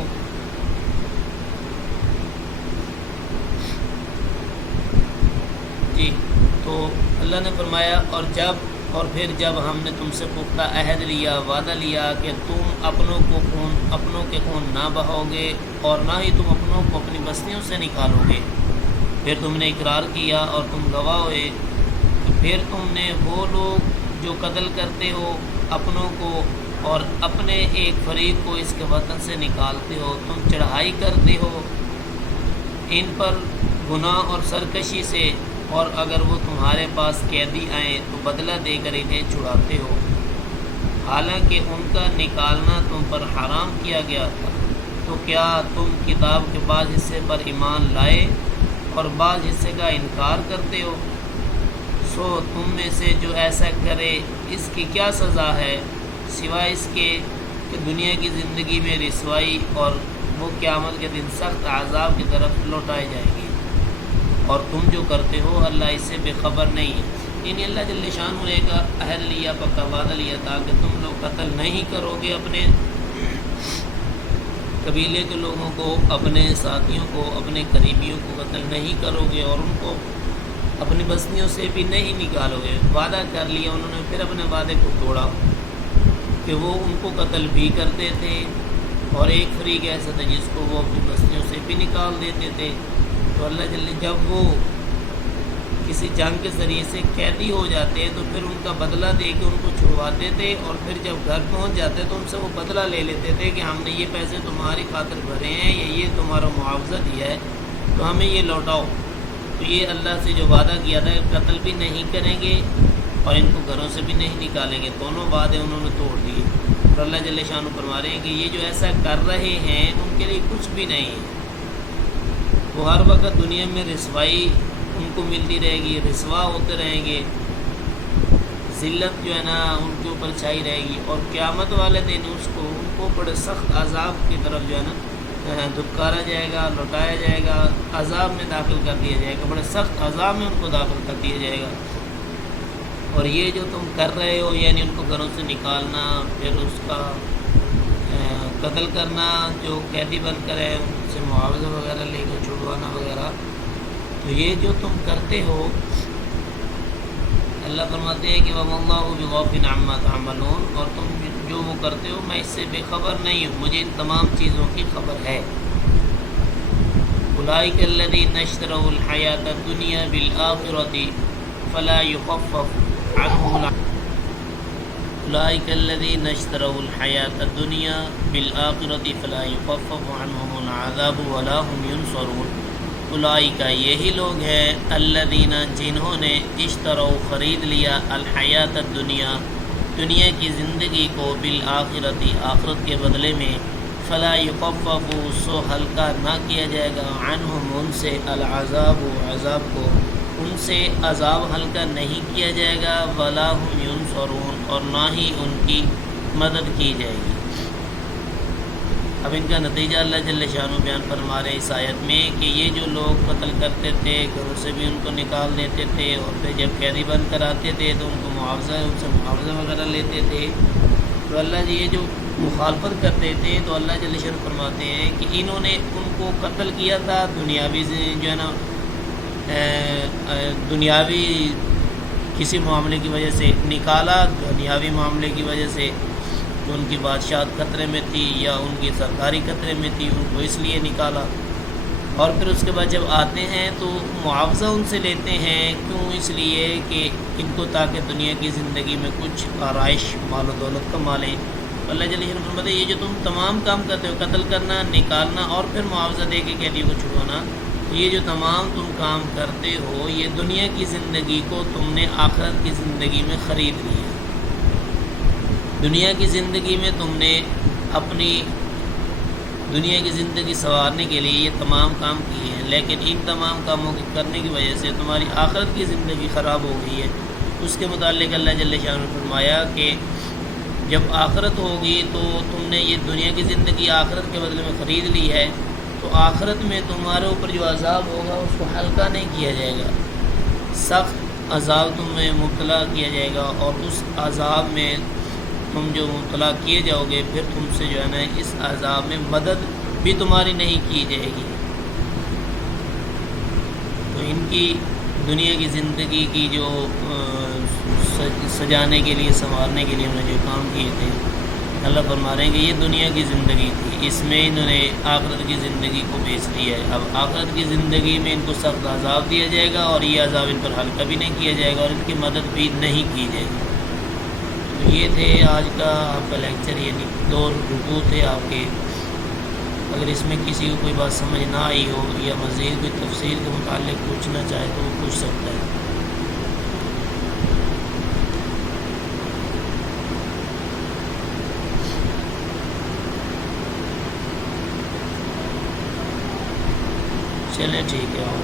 جی تو اللہ نے فرمایا اور پھر جب ہم نے تم سے پختہ عہد لیا، وعدہ لیا کہ تم اپنوں کے خون نہ بہاؤ گے اور نہ ہی تم اپنوں کو اپنی بستیوں سے نکالو گے، پھر تم نے اقرار کیا اور تم گواہ ہوئے، پھر تم نے وہ لوگ جو قتل کرتے ہو اپنوں کو اور اپنے ایک فریق کو اس کے وطن سے نکالتے ہو، تم چڑھائی کرتے ہو ان پر گناہ اور سرکشی سے، اور اگر وہ تمہارے پاس قیدی آئیں تو بدلہ دے کر انہیں چھڑاتے ہو، حالانکہ ان کا نکالنا تم پر حرام کیا گیا تھا، تو کیا تم کتاب کے بعض حصے پر ایمان لائے اور بعض حصے کا انکار کرتے ہو؟ سو تم میں سے جو ایسا کرے اس کی کیا سزا ہے، سوائے اس کے کہ دنیا کی زندگی میں رسوائی اور وہ قیامت کے دن سخت عذاب کی طرف لوٹائے جائیں گے، اور تم جو کرتے ہو اللہ اس سے بے خبر نہیں ہے۔ یعنی اللہ جل شانہ نے کا عہد لیا، پکا وعدہ لیا تھا کہ تم لوگ قتل نہیں کرو گے اپنے قبیلے کے لوگوں کو، اپنے ساتھیوں کو، اپنے قریبیوں کو قتل نہیں کرو گے اور ان کو اپنی بستیوں سے بھی نہیں نکالو گے۔ وعدہ کر لیا انہوں نے، پھر اپنے وعدے کو توڑا کہ وہ ان کو قتل بھی کرتے تھے اور ایک فریق ایسا تھا جس کو وہ اپنی بستیوں سے بھی نکال دیتے تھے۔ تو اللہ جل جب وہ کسی جنگ کے ذریعے سے قیدی ہو جاتے تو پھر ان کا بدلہ دے کے ان کو چھڑواتے تھے، اور پھر جب گھر پہنچ جاتے تو ان سے وہ بدلہ لے لیتے تھے کہ ہم نے یہ پیسے تمہاری خاطر بھرے ہیں یا یہ تمہارا معاوضہ دیا ہے تو ہمیں یہ لوٹاؤ۔ تو یہ اللہ سے جو وعدہ کیا تھا کہ قتل بھی نہیں کریں گے اور ان کو گھروں سے بھی نہیں نکالیں گے، دونوں وعدے انہوں نے توڑ دیے۔ اور اللہ جل شانہ فرما رہے ہیں کہ یہ جو ایسا کر رہے ہیں ان کے لیے کچھ بھی نہیں ہے، وہ ہر وقت دنیا میں رسوائی ان کو ملتی رہے گی، رسوا ہوتے رہیں گے، ذلت جو ہے نا ان کے اوپر چھائی رہے گی، اور قیامت والے دن ان کو بڑے سخت عذاب کی طرف جو ہے نا دھتکارا جائے گا، لوٹایا جائے گا، عذاب میں داخل کر دیا جائے گا، بڑے سخت عذاب میں ان کو داخل کر دیا جائے گا۔ اور یہ جو تم کر رہے ہو یعنی ان کو گھروں سے نکالنا، پھر اس کا قتل کرنا، جو قیدی بن کر ہے ان سے معاوضہ وغیرہ لے کے چھڑوانا وغیرہ، تو یہ جو تم کرتے ہو اللہ فرماتے ہیں کہ وَمَا اللَّهُ بِغَافِلٍ عَمَّا تَعْمَلُونَ، اور تم جو وہ کرتے ہو میں اس سے بے خبر نہیں ہوں، مجھے ان تمام چیزوں کی خبر ہے۔ أُولَٰئِكَ الَّذِينَ اشْتَرَوُا الْحَيَاةَ الدُّنْيَا بِالْآخِرَةِ فَلَا يُخَفَّفُ عَنْهُمُ أولئك الذين اشتروا الحياة الدنيا بالآخرة فلا يخفف عنهم العذاب ولا هم ينصرون۔ اولئک یہی لوگ ہیں الذین جنہوں نے اشتروا خرید لیا الحیات الدنیا دنیا کی زندگی کو بالآخرت آخرت کے بدلے میں، فلا یخفف سو ہلکا نہ کیا جائے گا عنہم ان سے العذاب عذاب کو، ان سے عذاب ہلکا نہیں کیا جائے گا، ولا هم ینصرون اور نہ ہی ان کی مدد کی جائے گی۔ اب ان کا نتیجہ اللہ جل شانہ بیان فرما رہے اس آیت میں کہ یہ جو لوگ قتل کرتے تھے گھروں سے بھی ان کو نکال دیتے تھے، اور پھر جب قیدی بن کر آتے تھے تو ان سے معاوضہ وغیرہ لیتے تھے، تو اللہ جی یہ جو مخالفت کرتے تھے تو اللہ جل شانہ فرماتے ہیں کہ انہوں نے ان کو قتل کیا تھا دنیاوی جو ہے نا دنیاوی کسی معاملے کی وجہ سے نکالا، دنیاوی معاملے کی وجہ سے، ان کی بادشاہت خطرے میں تھی یا ان کی سرکاری خطرے میں تھی، ان کو اس لیے نکالا، اور پھر اس کے بعد جب آتے ہیں تو معاوضہ ان سے لیتے ہیں، کیوں؟ اس لیے کہ ان کو تاکہ دنیا کی زندگی میں کچھ آرائش مال و دولت کما لیں۔ اللہ جل شانہ فرماتے ہیں یہ جو تم تمام کام کرتے ہو، قتل کرنا، نکالنا اور پھر معاوضہ دے کے قیدی کو چھڑوانا، یہ جو تمام تم کام کرتے ہو یہ دنیا کی زندگی کو تم نے آخرت کی زندگی میں خرید لیا۔ دنیا کی زندگی میں تم نے اپنی دنیا کی زندگی سنوارنے کے لیے یہ تمام کام کیے ہیں، لیکن ان تمام کاموں کے کرنے کی وجہ سے تمہاری آخرت کی زندگی خراب ہو گئی ہے۔ اس کے متعلق اللہ جل شانہ نے فرمایا کہ جب آخرت ہوگی تو تم نے یہ دنیا کی زندگی آخرت کے بدلے میں خرید لی ہے، تو آخرت میں تمہارے اوپر جو عذاب ہوگا اس کو ہلکا نہیں کیا جائے گا، سخت عذاب تمہیں مبتلا کیا جائے گا، اور اس عذاب میں تم جو مبتلا کیے جاؤ گے پھر تم سے جو ہے نا اس عذاب میں مدد بھی تمہاری نہیں کی جائے گی۔ تو ان کی دنیا کی زندگی کی جو سجانے کے لیے، سنوارنے کے لیے انہوں نے جو کام کیے تھے، اللہ فرما رہے ہیں کہ یہ دنیا کی زندگی تھی، اس میں انہوں نے آخرت کی زندگی کو بیچ لیا ہے۔ اب آخرت کی زندگی میں ان کو سخت عذاب دیا جائے گا، اور یہ عذاب ان پر ہلکا بھی نہیں کیا جائے گا، اور ان کی مدد بھی نہیں کی جائے گی۔ تو یہ تھے آج کا آپ کا لیکچر، یعنی 2 رکوع تھے آپ کے۔ اگر اس میں کسی کو کوئی بات سمجھ نہ آئی ہو یا مزید کوئی تفسیر کے متعلق پوچھنا چاہے تو وہ پوچھ سکتا ہے۔ چلیں ٹھیک ہے۔